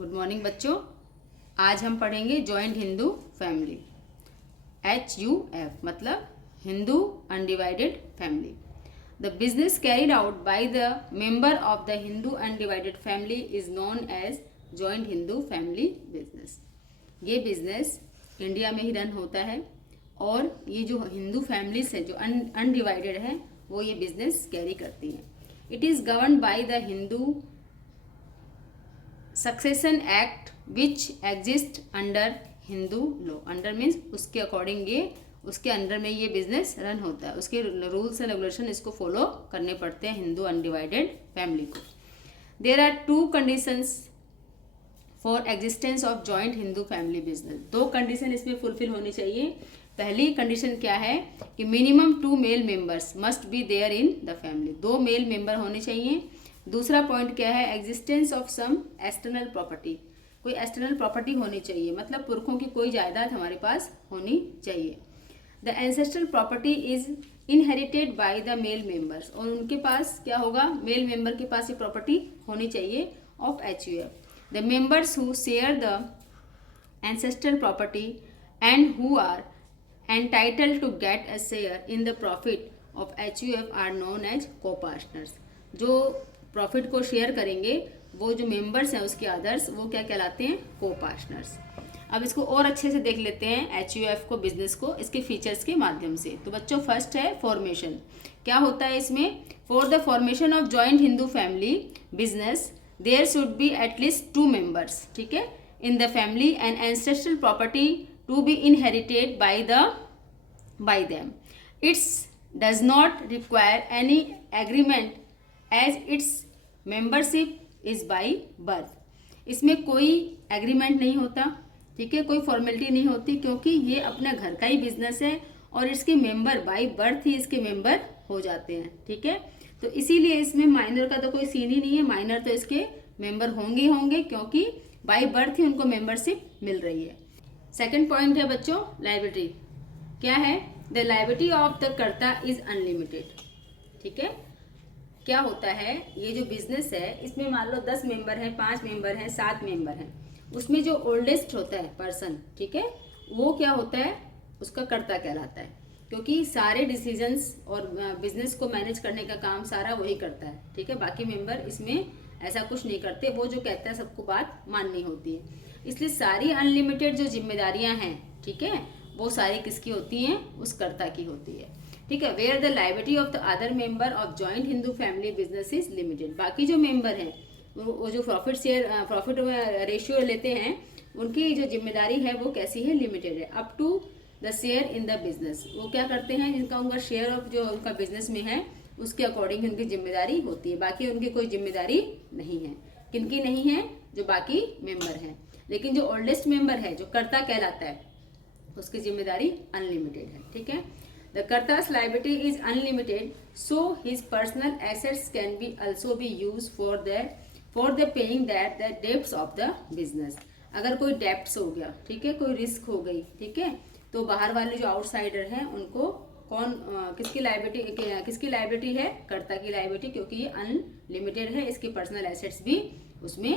Good morning बच्चों। आज हम पढ़ेंगे जॉइंट हिंदू फैमिली, HUF मतलब Hindu undivided family. The business carried out by the member of the Hindu undivided family is known as joint Hindu family business. ये business India में ही run होता है और ये जो हिंदू फैमिलीज है जो अनडिवाइडेड है वो ये बिजनेस कैरी करती हैं। It is govern by the Hindu succession act which exist under Hindu law. Under means उसके अकॉर्डिंग ये उसके अंडर में ये बिजनेस रन होता है, उसके रूल्स एंड रेगुलेशन इसको फॉलो करने पड़ते हैं हिंदू अनडिवाइडेड फैमिली को। There are 2 conditions for existence of joint Hindu family business. 2 condition इसमें फुलफिल होनी चाहिए। पहली कंडीशन क्या है कि minimum 2 male members must be there in the family. 2 male member होने चाहिए। दूसरा पॉइंट क्या है, existence of some external property. कोई एक्सटर्नल प्रॉपर्टी होनी चाहिए, मतलब पुरखों की कोई जायदाद हमारे पास होनी चाहिए। The ancestral property is inherited by the male members. और उनके पास क्या होगा, मेल मेंबर के पास ये प्रॉपर्टी होनी चाहिए of HUF। The members who share the ancestral property and who are entitled to get a share in the profit of HUF are known as co-partners. जो profit को शेयर करेंगे वो जो members हैं उसके अदर्स वो क्या कहलाते हैं, को-पार्टनर्स। अब इसको और अच्छे से देख लेते हैं HUF को, बिजनेस को, इसके फीचर्स के माध्यम से। तो बच्चों फर्स्ट है फॉर्मेशन। क्या होता है इसमें, for the formation of joint Hindu family business there should be at least 2 members, ठीक है, in the family and ancestral property to be inherited by them. It's does not require any agreement as it's membership is by birth. इसमें कोई agreement नहीं होता, ठीक है, कोई formality नहीं होती, क्योंकि ये अपना घर का ही बिजनेस है और इसके मेंबर बाई बर्थ ही इसके मेंबर हो जाते हैं, ठीक है। तो इसीलिए इसमें माइनर का तो कोई सीन ही नहीं है। माइनर तो इसके मेंबर होंगे क्योंकि बाई बर्थ ही उनको मेंबरशिप मिल रही है। सेकेंड पॉइंट है बच्चों लायबिलिटी। क्या है, द लायबिलिटी ऑफ द कर्ता इज अनलिमिटेड, ठीक है। क्या होता है, ये जो बिजनेस है इसमें मान लो 10 मेंबर हैं, 5 मेंबर हैं, 7 मेंबर हैं, उसमें जो ओल्डेस्ट होता है पर्सन, ठीक है, वो क्या होता है, उसका कर्ता कहलाता है, क्योंकि सारे डिसीजंस और बिजनेस को मैनेज करने का काम सारा वही करता है, ठीक है। बाकी मेंबर इसमें ऐसा कुछ नहीं करते, वो जो कहता है सबको बात माननी होती है। इसलिए सारी अनलिमिटेड जो जिम्मेदारियां हैं, ठीक है, वो सारी किसकी होती हैं, उस कर्ता की होती है, ठीक है। Where the liability of the other member of joint Hindu family business is limited. बाकी जो मेंबर हैं वो जो प्रॉफिट रेशियो लेते हैं उनकी जो जिम्मेदारी है वो कैसी है, लिमिटेड है, up to the share in the business. वो क्या करते हैं, जिनका उनका शेयर ऑफ जो उनका बिजनेस में है उसके अकॉर्डिंग उनकी जिम्मेदारी होती है, बाकी उनकी कोई जिम्मेदारी नहीं है। किनकी नहीं है, जो बाकी मेंबर हैं। लेकिन जो ओल्डेस्ट मेंबर है जो कर्ता कहलाता है उसकी जिम्मेदारी अनलिमिटेड है, ठीक है। The Karta's liability is unlimited, so his personal assets can be also be used for the paying the debts of the business. अगर कोई डेप्स हो गया, ठीक है, कोई रिस्क हो गई, ठीक है, तो बाहर वाले जो आउटसाइडर हैं उनको किसकी लायबिलिटी है, कर्ता की लायबिलिटी, क्योंकि ये अनलिमिटेड है, इसकी पर्सनल एसेट्स भी उसमें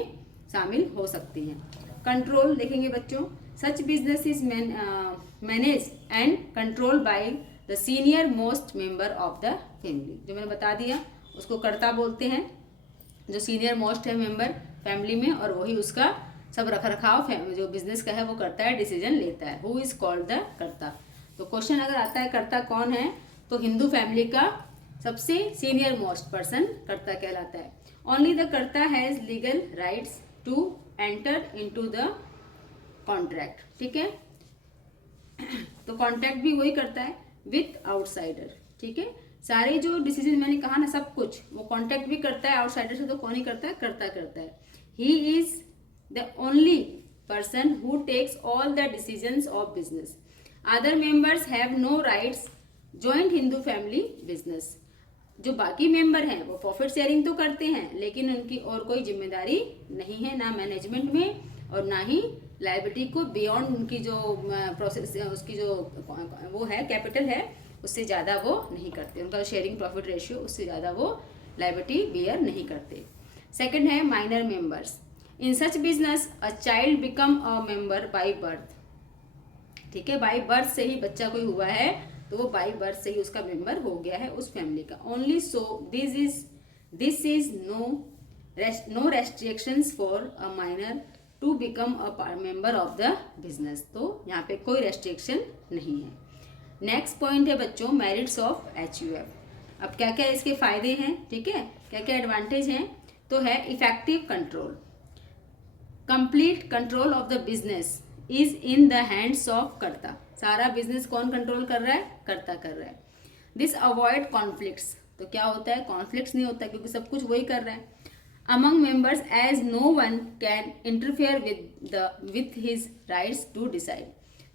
शामिल हो सकती हैं। कंट्रोल देखेंगे बच्चों, such business is manage and control by the senior most member of the family. जो मैंने बता दिया उसको कर्ता बोलते हैं, जो सीनियर मोस्ट है मेंबर फैमिली में, और वही उसका सब रख रखाव जो बिजनेस का है वो करता है, डिसीजन लेता है। हु इज कॉल्ड द कर्ता। तो क्वेश्चन अगर आता है कर्ता कौन है, तो हिंदू फैमिली का सबसे सीनियर मोस्ट पर्सन कर्ता कहलाता है। Only the karta has legal rights to enter into the contract, ठीक है। तो कॉन्ट्रैक्ट भी वही करता है विथ आउटसाइडर, ठीक है। सारे जो डिसीजन मैंने कहा ना, सब कुछ वो कॉन्ट्रैक्ट भी करता है, आउटसाइडर से तो कौन ही करता है, कर्ता करता है। He is the only person who takes all the decisions of business. Other members have no rights joint Hindu family business. जो बाकी मेंबर हैं वो प्रॉफिट शेयरिंग तो करते हैं, लेकिन उनकी और कोई जिम्मेदारी नहीं है, ना मैनेजमेंट में और ना ही लायबिलिटी को बियॉन्ड उनकी जो प्रोसेस उसकी जो वो है कैपिटल है उससे ज़्यादा वो नहीं करते। उनका शेयरिंग प्रॉफिट रेशियो उससे ज़्यादा वो लायबिलिटी बियर नहीं करते। सेकंड है minor members. In such business a child become a member by birth, ठीक है, बाय बर्थ से ही बच्चा कोई हुआ है तो वो बाय बर्थ से ही उसका मेंबर हो गया है उस फैमिली का। Only so this is no restrictions for a minor to become a member of the business, तो यहाँ पे कोई रेस्ट्रिक्शन नहीं है। नेक्स्ट पॉइंट है बच्चों मेरिट्स ऑफ HUF। अब क्या क्या इसके फायदे हैं, ठीक है, क्या क्या एडवांटेज हैं, तो है effective control, complete control of the business is in the hands of कर्ता, सारा बिजनेस कौन कंट्रोल कर रहा है, कर्ता कर रहा है। दिस अवॉइड कॉन्फ्लिक्ट्स, तो क्या होता है, कॉन्फ्लिक्ट्स नहीं होता क्योंकि सब कुछ वही कर रहा है। Among members as no one can interfere with his rights to decide,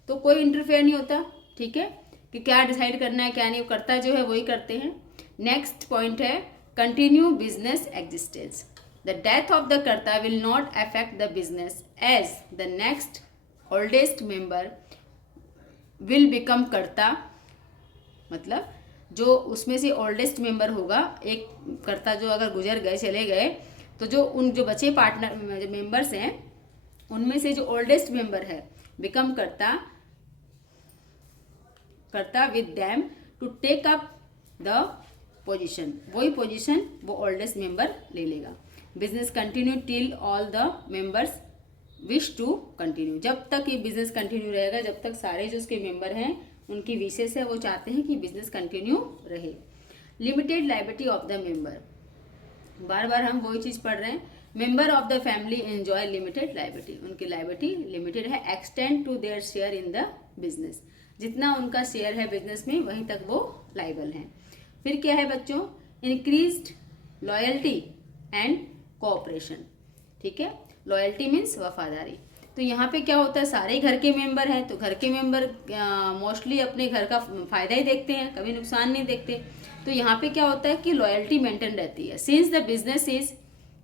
तो कोई इंटरफेयर नहीं होता, ठीक है, कि क्या डिसाइड करना है क्या नहीं, कर्ता जो है वही करते हैं। नेक्स्ट पॉइंट है continue business existence, the death of the karta will not affect the business as the next oldest member will become karta, मतलब जो उसमें से ओल्डेस्ट मेंबर होगा, एक कर्ता जो अगर गुजर गए चले गए तो जो बचे पार्टनर मेंबर्स हैं उनमें से जो ओल्डेस्ट मेंबर है become karta with them to take up the position, वही पोजीशन वो ओल्डेस्ट मेंबर ले लेगा। Business continue till all the members wish to continue, जब तक ये बिजनेस कंटिन्यू रहेगा, जब तक सारे जो उसके मेंबर हैं उनकी विशेष है वो चाहते हैं कि बिजनेस कंटिन्यू रहे। Limited liability of the member, बार बार हम वही चीज़ पढ़ रहे हैं, member of the family enjoy limited liability, उनकी लायबिलिटी लिमिटेड है, extend to their share in the business, जितना उनका शेयर है बिजनेस में वहीं तक वो लायबल हैं। फिर क्या है बच्चों, इंक्रीज्ड लॉयल्टी एंड कोऑपरेशन, ठीक है, लॉयल्टी मीन्स वफादारी, तो यहाँ पे क्या होता है, सारे घर के मेंबर हैं तो घर के मेंबर मोस्टली अपने घर का फायदा ही देखते हैं, कभी नुकसान नहीं देखते, तो यहाँ पे क्या होता है कि लॉयल्टी मेंटेन रहती है। Since the business is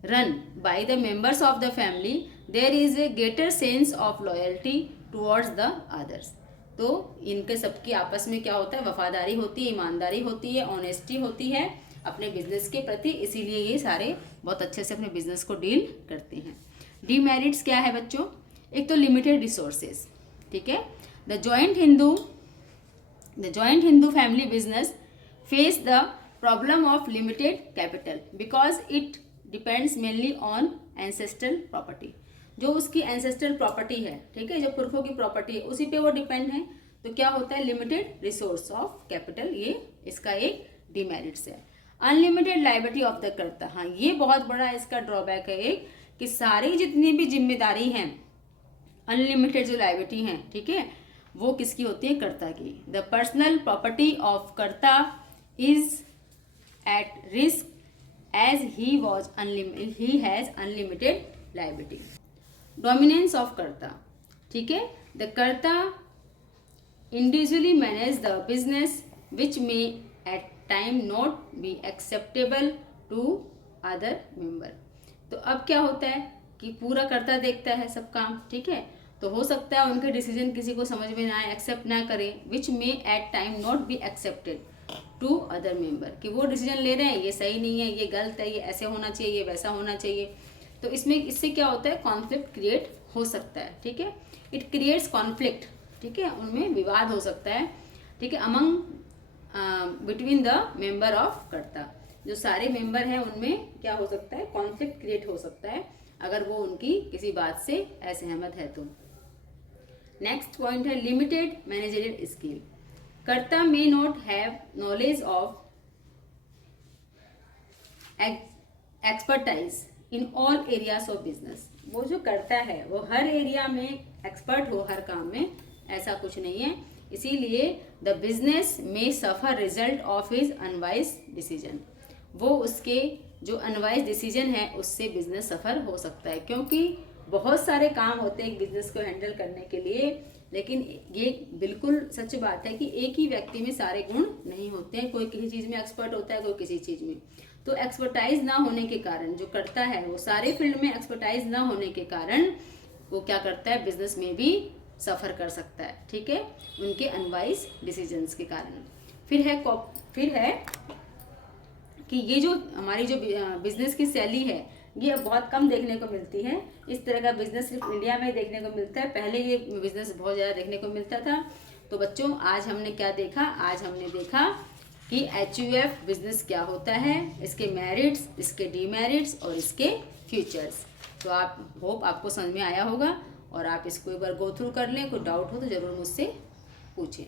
run by the members of the family there is a greater sense of loyalty towards the others, तो इनके सबकी आपस में क्या होता है, वफादारी होती है, ईमानदारी होती है, ऑनेस्टी होती है अपने बिजनेस के प्रति, इसीलिए ये सारे बहुत अच्छे से अपने बिजनेस को डील करते हैं। डीमेरिट्स क्या है बच्चों, एक तो लिमिटेड रिसोर्सेज, ठीक है, the joint Hindu family business face the problem of limited capital because it depends mainly on ancestral property, जो उसकी एंसेस्ट्रल प्रॉपर्टी है, ठीक है, जो पुरखों की प्रॉपर्टी है उसी पे वो डिपेंड है, तो क्या होता है लिमिटेड रिसोर्स ऑफ कैपिटल, ये इसका एक डीमेरिट्स है। अनलिमिटेड लायबिलिटी ऑफ द कर्ता, हाँ ये बहुत बड़ा इसका ड्रॉबैक है एक, कि सारी जितनी भी जिम्मेदारी हैं, अनलिमिटेड जो लायबिलिटी हैं, ठीक है, वो किसकी होती है, कर्ता की। The personal property of karta is at risk as he has unlimited liability. Dominance of karta, ठीक है, the karta individually manage the business which may at time not be acceptable to other member, तो अब क्या होता है कि पूरा कर्ता देखता है सब काम, ठीक है, तो हो सकता है उनके डिसीजन किसी को समझ में ना आए, एक्सेप्ट ना करें, which may at time not be accepted to other member, कि वो डिसीजन ले रहे हैं ये सही नहीं है, ये गलत है, ये ऐसे होना चाहिए, ये वैसा होना चाहिए, तो इससे क्या होता है, कॉन्फ्लिक्ट क्रिएट हो सकता है, ठीक है, इट क्रिएट्स कॉन्फ्लिक्ट, ठीक है, उनमें विवाद हो सकता है, ठीक है, among between the member of कर्ता, जो सारे मेंबर हैं उनमें क्या हो सकता है, कॉन्फ्लिक्ट क्रिएट हो सकता है अगर वो उनकी किसी बात से असहमत है तो। नेक्स्ट पॉइंट है लिमिटेड मैनेजरियल स्किल, कर्ता may not have knowledge of expertise in all areas of business, वो जो करता है वो हर एरिया में एक्सपर्ट हो, हर काम में, ऐसा कुछ नहीं है, इसीलिए द बिजनेस में suffer result of his unwise decision, वो उसके जो अनवाइज डिसीजन है उससे बिजनेस सफर हो सकता है, क्योंकि बहुत सारे काम होते हैं एक बिजनेस को हैंडल करने के लिए, लेकिन ये बिल्कुल सच बात है कि एक ही व्यक्ति में सारे गुण नहीं होते हैं, कोई किसी चीज़ में एक्सपर्ट होता है, कोई किसी चीज़ में, तो एक्सपर्टाइज ना होने के कारण जो करता है वो सारे फील्ड में एक्सपर्टाइज ना होने के कारण वो क्या करता है, बिजनेस में भी सफ़र कर सकता है, ठीक है, उनके अनवाइज डिसीजंस के कारण। फिर है कि ये जो हमारी जो बिजनेस की शैली है, ये बहुत कम देखने को मिलती है। इस तरह का बिजनेस सिर्फ इंडिया में ही देखने को मिलता है। पहले ये बिजनेस बहुत ज़्यादा देखने को मिलता था। तो बच्चों आज हमने क्या देखा, आज हमने देखा कि HUF बिजनेस क्या होता है, इसके मेरिट्स, इसके डीमेरिट्स और इसके फ्यूचर्स। तो आप होप आपको समझ में आया होगा और आप इसको एक बार गो थ्रू कर लें। कोई डाउट हो तो ज़रूर मुझसे पूछें।